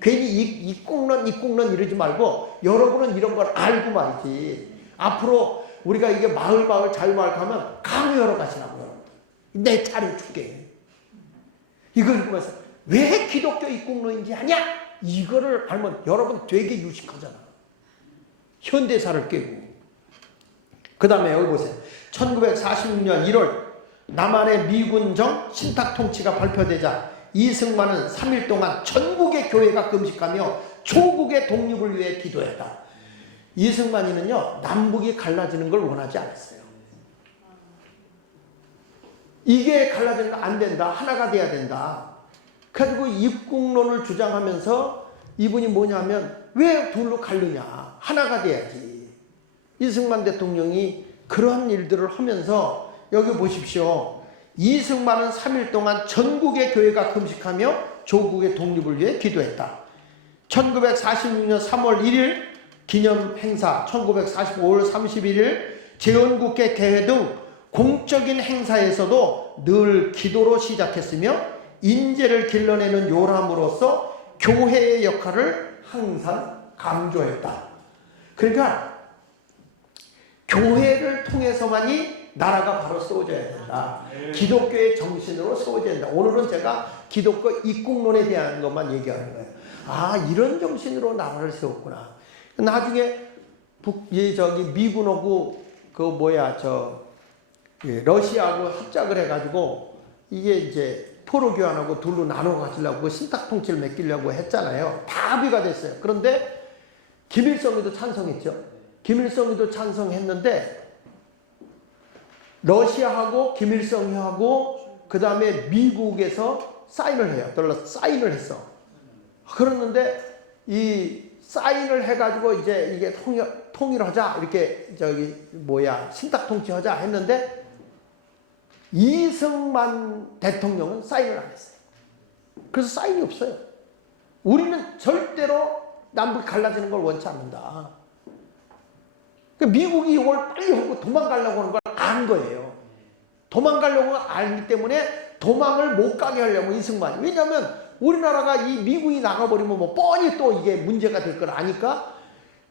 괜히 입국론 이러지 말고 여러분은 이런 걸 알고 말이지. 앞으로 우리가 이게 마을 자유마을 가면 강요하러 가시라고요. 내 차례 줄게. 이걸 보면서 왜 기독교 입국론인지 아냐? 이거를 알면 여러분 되게 유식하잖아. 현대사를 깨고. 그 다음에 여기 보세요. 1946년 1월 남한의 미군정 신탁통치가 발표되자 이승만은 3일 동안 전국의 교회가 금식하며 조국의 독립을 위해 기도했다. 이승만이는요, 남북이 갈라지는 걸 원하지 않았어요. 이게 갈라지는 거 안 된다. 하나가 돼야 된다. 그래가지고 입국론을 주장하면서 이분이 뭐냐면, 왜 둘로 갈리냐. 하나가 돼야지. 이승만 대통령이 그러한 일들을 하면서 여기 보십시오. 이승만은 3일 동안 전국의 교회가 금식하며 조국의 독립을 위해 기도했다. 1946년 3월 1일 기념 행사, 1945월 31일 제헌국회 개회 등 공적인 행사에서도 늘 기도로 시작했으며 인재를 길러내는 요람으로서 교회의 역할을 항상 강조했다. 그러니까 교회를 통해서만이 나라가 바로 세워져야 된다. 기독교의 정신으로 세워져야 된다. 오늘은 제가 기독교 입국론에 대한 것만 얘기하는 거예요. 아, 이런 정신으로 나라를 세웠구나. 나중에 미군하고 러시아하고 합작을 해가지고 이게 이제 포로 교환하고 둘로 나눠 가지려고 신탁 통치를 맡기려고 했잖아요. 다 합의가 됐어요. 그런데 김일성이도 찬성했죠. 김일성이도 찬성했는데 러시아하고 김일성하고 그 다음에 미국에서 사인을 해요. 사인을 했어. 그러는데 이 사인을 해가지고 이제 이게 통일하자 이렇게 신탁 통치하자 했는데 이승만 대통령은 사인을 안 했어요. 그래서 사인이 없어요. 우리는 절대로 남북 갈라지는 걸 원치 않는다. 미국이 이걸 빨리 하고 도망가려고 하는 걸 안 거예요. 도망가려고 알기 때문에 도망을 못 가게 하려고 이승만이. 왜냐하면 우리나라가 이 미국이 나가버리면 뭐 뻔히 또 이게 문제가 될 걸 아니까.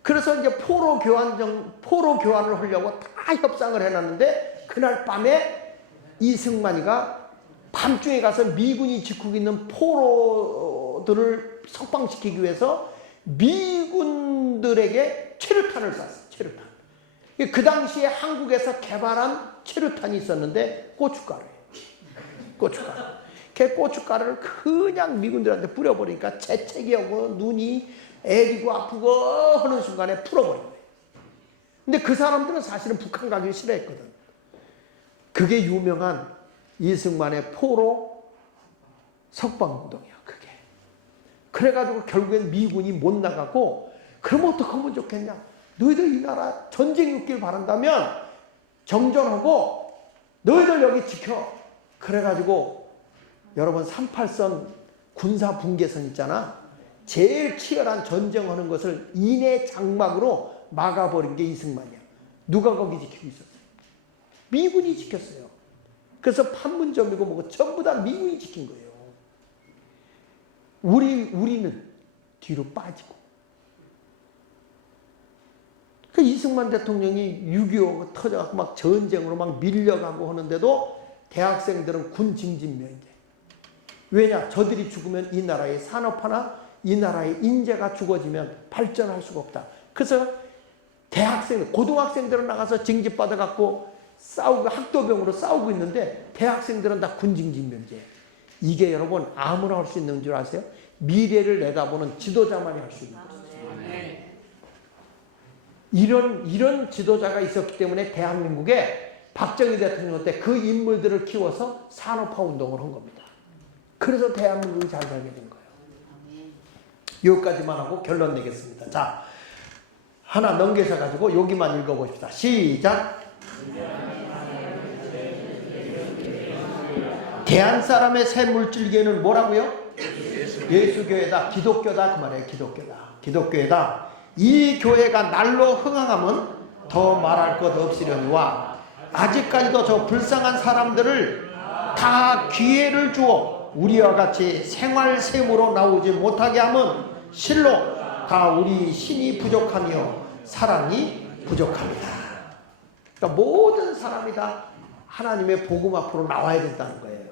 그래서 이제 포로 교환을 하려고 다 협상을 해놨는데 그날 밤에 이승만이가 밤중에 가서 미군이 지키고 있는 포로들을 석방시키기 위해서 미군들에게 최루탄을 쐈어요. 최루탄. 그 당시에 한국에서 개발한 최루탄이 있었는데 고춧가루예요. 고춧가루. 그 고춧가루를 그냥 미군들한테 뿌려버리니까 재채기 하고 눈이 애리고 아프고 하는 순간에 풀어버린 거예요. 근데 그 사람들은 사실은 북한 가기 싫어했거든. 그게 유명한 이승만의 포로 석방운동이야, 그게. 그래가지고 결국엔 미군이 못 나가고, 그럼 어떻게 하면 좋겠냐? 너희들 이 나라 전쟁이 없길 바란다면 정전하고 너희들 여기 지켜. 그래가지고 여러분 38선 군사 분계선 있잖아. 제일 치열한 전쟁하는 것을 인해 장막으로 막아버린 게 이승만이야. 누가 거기 지키고 있었어요? 미군이 지켰어요. 그래서 판문점이고 뭐고 전부 다 미군이 지킨 거예요. 우리는 뒤로 빠지고. 그 이승만 대통령이 6.25 터져갖고 막 전쟁으로 막 밀려가고 하는데도 대학생들은 군 징집면제. 왜냐? 저들이 죽으면 이 나라의 산업화나 이 나라의 인재가 죽어지면 발전할 수가 없다. 그래서 대학생, 고등학생들은 나가서 징집받아갖고 싸우고 학도병으로 싸우고 있는데 대학생들은 다 군 징집면제. 이게 여러분 아무나 할 수 있는 줄 아세요? 미래를 내다보는 지도자만이 할 수 있는 거죠. 이런 지도자가 있었기 때문에 대한민국에 박정희 대통령 때 그 인물들을 키워서 산업화 운동을 한 겁니다. 그래서 대한민국이 잘 살게 된 거예요. 여기까지만 하고 결론 내겠습니다. 자, 하나 넘겨셔가지고 여기만 읽어봅시다. 시작. 대한 사람의 새 물질계는 뭐라고요? 예수교회다. 기독교다. 그 말이에요. 기독교다. 기독교회다. 이 교회가 날로 흥황하면 더 말할 것 없으려니와 아직까지도 저 불쌍한 사람들을 다 기회를 주어 우리와 같이 생활샘으로 나오지 못하게 하면 실로 다 우리 신이 부족하며 사랑이 부족합니다. 그러니까 모든 사람이 다 하나님의 복음 앞으로 나와야 된다는 거예요.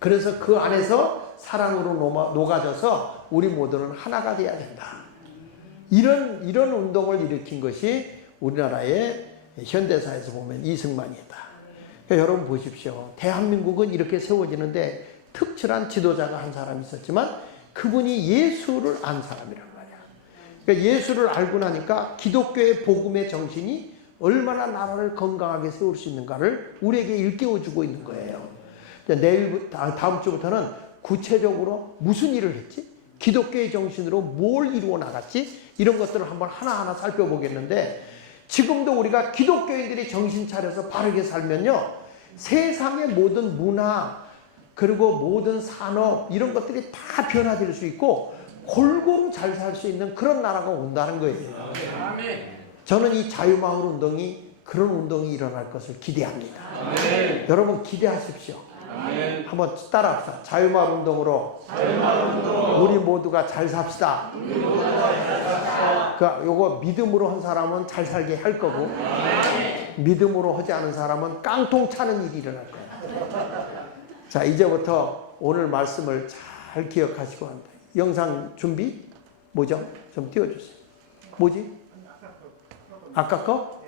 그래서 그 안에서 사랑으로 녹아져서 우리 모두는 하나가 돼야 된다. 이런 운동을 일으킨 것이 우리나라의 현대사에서 보면 이승만이다. 그러니까 여러분 보십시오. 대한민국은 이렇게 세워지는데 특출한 지도자가 한 사람이 있었지만 그분이 예수를 안 사람이란 말이야. 그러니까 예수를 알고 나니까 기독교의 복음의 정신이 얼마나 나라를 건강하게 세울 수 있는가를 우리에게 일깨워주고 있는 거예요. 다음 주부터는 구체적으로 무슨 일을 했지? 기독교의 정신으로 뭘 이루어 나갔지? 이런 것들을 한번 하나하나 살펴보겠는데, 지금도 우리가 기독교인들이 정신 차려서 바르게 살면요, 세상의 모든 문화 그리고 모든 산업 이런 것들이 다 변화될 수 있고 골고루 잘 살 수 있는 그런 나라가 온다는 거예요. 저는 이 자유마을 운동이 그런 운동이 일어날 것을 기대합니다. 여러분 기대하십시오. 한번 따라합시다. 자유마을 운동으로 우리 모두가 잘 삽시다. 그러니까 요거 믿음으로 한 사람은 잘 살게 할 거고, 믿음으로 하지 않은 사람은 깡통 차는 일이 일어날 거예요. 자, 이제부터 오늘 말씀을 잘 기억하시고 한다. 영상 준비 뭐죠? 좀 띄워주세요. 뭐지? 아까 거?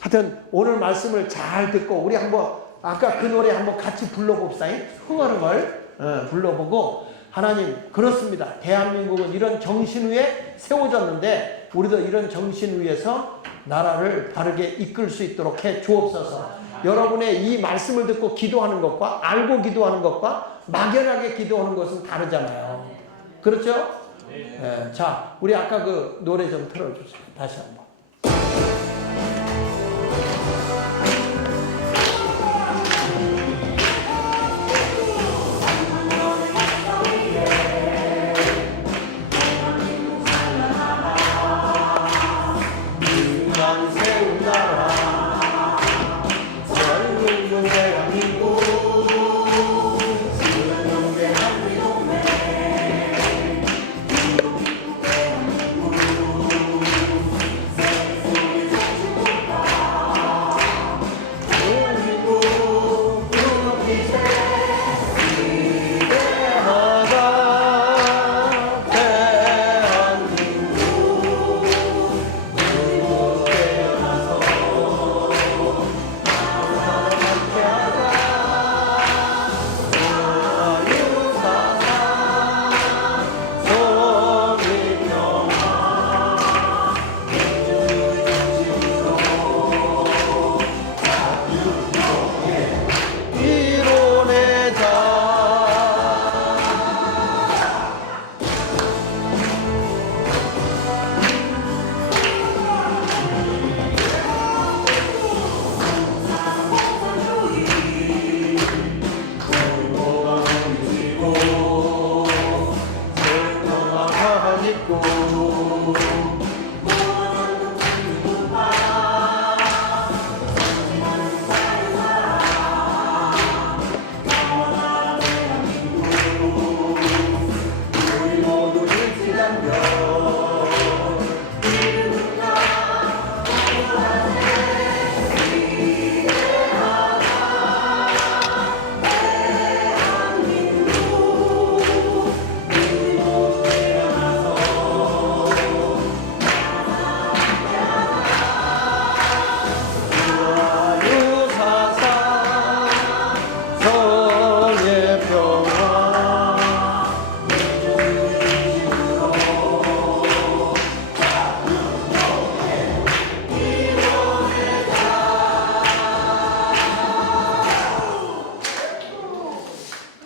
하여튼 오늘 말씀을 잘 듣고 우리 한번 아까 그 노래 한번 같이 불러봅시다. 흥얼흥얼 불러보고, 하나님 그렇습니다. 대한민국은 이런 정신 위에 세워졌는데 우리도 이런 정신 위에서 나라를 바르게 이끌 수 있도록 해 주옵소서. 여러분의 이 말씀을 듣고 기도하는 것과 알고 기도하는 것과 막연하게 기도하는 것은 다르잖아요. 그렇죠? 자, 우리 아까 그 노래 좀 틀어주세요. 다시 한번.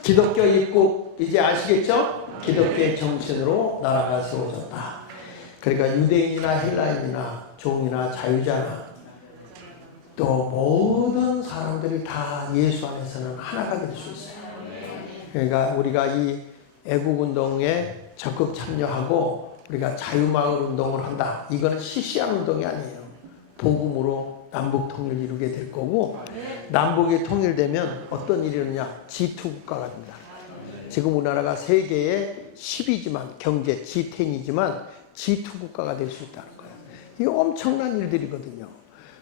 기독교 입국 이제 아시겠죠? 기독교의 정신으로 나라가 세워졌다. 그러니까 유대인이나 헬라인이나 종이나 자유자나 또 모든 사람들이 다 예수 안에서는 하나가 될 수 있어요. 그러니까 우리가 이 애국운동에 적극 참여하고 우리가 자유마을 운동을 한다. 이거는 시시한 운동이 아니에요. 복음으로 남북 통일을 이루게 될 거고, 남북이 통일되면 어떤 일이 일어나냐? G2 국가가 됩니다. 지금 우리나라가 세계의 10위지만 경제 G10이지만 G2 국가가 될 수 있다는 거예요. 이게 엄청난 일들이거든요.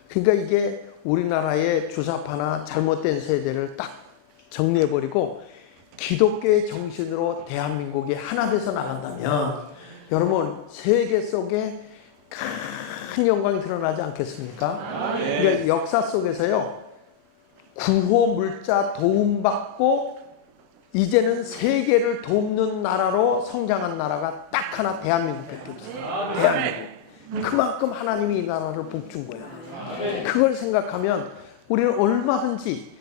그러니까 이게 우리나라의 주사파나 잘못된 세대를 딱 정리해버리고 기독교의 정신으로 대한민국이 하나 돼서 나간다면 여러분 세계 속에 큰 영광이 드러나지 않겠습니까? 그러니까 역사 속에서요, 구호 물자 도움받고 이제는 세계를 돕는 나라로 성장한 나라가 딱 하나 대한민국밖에 없어요. 대한민국. 그만큼 하나님이 이 나라를 복준 거예요. 그걸 생각하면 우리는 얼마든지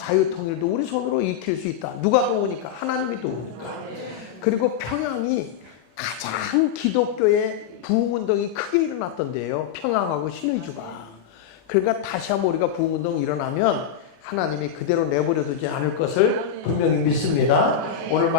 자유통일도 우리 손으로 익힐 수 있다. 누가 도우니까? 하나님이 도우니까. 그리고 평양이 가장 기독교의 부흥운동이 크게 일어났던데요. 평양하고 신의주가. 그러니까 다시 한번 우리가 부흥운동이 일어나면 하나님이 그대로 내버려 두지 않을 것을 분명히 믿습니다. 오늘